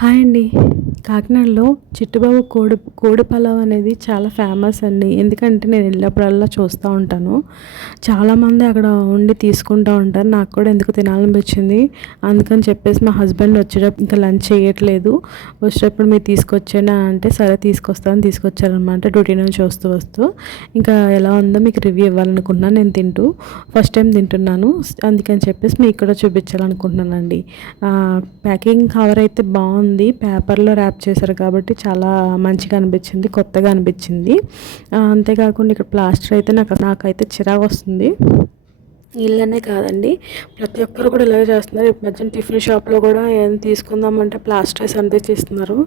Hi అండి. కాకినాడలో చిట్టుబాబు కోడి పలావ్ అనేది చాలా ఫేమస్ అండి. ఎందుకంటే నేను వెళ్ళినప్పుడల్లా చూస్తూ ఉంటాను. చాలామంది అక్కడ ఉండి తీసుకుంటూ ఉంటారు. నాకు కూడా ఎందుకు తినాలనిపించింది. అందుకని చెప్పేసి మా హస్బెండ్ వచ్చేటప్పుడు ఇంకా లంచ్ చేయట్లేదు, వచ్చేటప్పుడు మీరు తీసుకొచ్చేయండి అని అంటే సరే తీసుకొస్తాను తీసుకొచ్చారనమాట. డ్యూటీ నుంచి వస్తూ ఇంకా ఎలా ఉందో మీకు రివ్యూ ఇవ్వాలనుకుంటున్నాను. నేను ఫస్ట్ టైం తింటున్నాను, అందుకని చెప్పేసి మీకు కూడా చూపించాలనుకుంటున్నానండి. ప్యాకింగ్ కవర్ అయితే బాగుంది, పేపర్లో ర్యాప్ చేశారు కాబట్టి చాలా మంచిగా అనిపించింది, కొత్తగా అనిపించింది. అంతేకాకుండా ఇక్కడ ప్లాస్టర్ అయితే నాకైతే చిరాకు వస్తుంది. ఇళ్ళనే కాదండి, ప్రతి ఒక్కరు కూడా ఇలాగే చేస్తున్నారు. ఇప్పుడు మధ్యన టిఫిన్ షాప్లో కూడా ఏం తీసుకుందామంటే ప్లాస్టర్స్ అందిస్తున్నారు.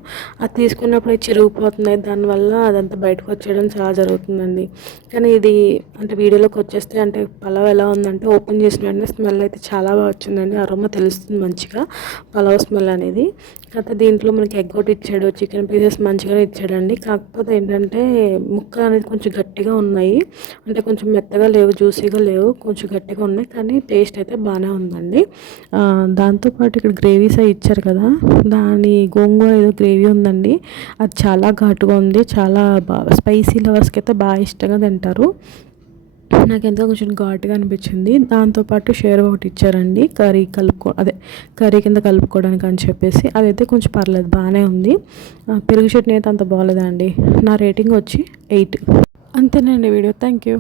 అది తీసుకున్నప్పుడు చిరిగిపోతున్నాయి, దానివల్ల అదంతా బయటకు వచ్చేయడం చాలా జరుగుతుందండి. కానీ ఇది అంటే వీడియోలోకి వచ్చేస్తే అంటే పలావ్ ఎలా ఉందంటే ఓపెన్ చేసిన వెంటనే స్మెల్ అయితే చాలా బాగా వచ్చిందండి. అరోమా తెలుస్తుంది మంచిగా, పలావ్ స్మెల్ అనేది. కాకపోతే దీంట్లో మనకి ఎగ్ ఒకటి ఇచ్చాడు, చికెన్ పీసెస్ మంచిగానే ఇచ్చాడండి. కాకపోతే ఏంటంటే ముక్కలు అనేది కొంచెం గట్టిగా ఉన్నాయి, అంటే కొంచెం మెత్తగా లేవు, జ్యూసీగా లేవు, కొంచెం గట్టిగా ఉన్నాయి. కానీ టేస్ట్ అయితే బాగానే ఉందండి. దాంతోపాటు ఇక్కడ గ్రేవీస్ అవి ఇచ్చారు కదా, దాని గోంగూర ఏదో గ్రేవీ ఉందండి, అది చాలా ఘాటుగా ఉంది. చాలా బాగా స్పైసీ లవర్స్కి అయితే బాగా ఇష్టంగా తింటారు. నాకెంతో కొంచెం ఘాటుగా అనిపించింది. దాంతోపాటు షేర్ ఒకటి ఇచ్చారండి, కర్రీ కింద కలుపుకోవడానికి అని చెప్పేసి. అదైతే కొంచెం పర్లేదు, బాగానే ఉంది. పెరుగు చట్నీ అయితే అంత బాగోలేదండి. నా రేటింగ్ వచ్చి 8. అంతేనండి వీడియో. Thank you.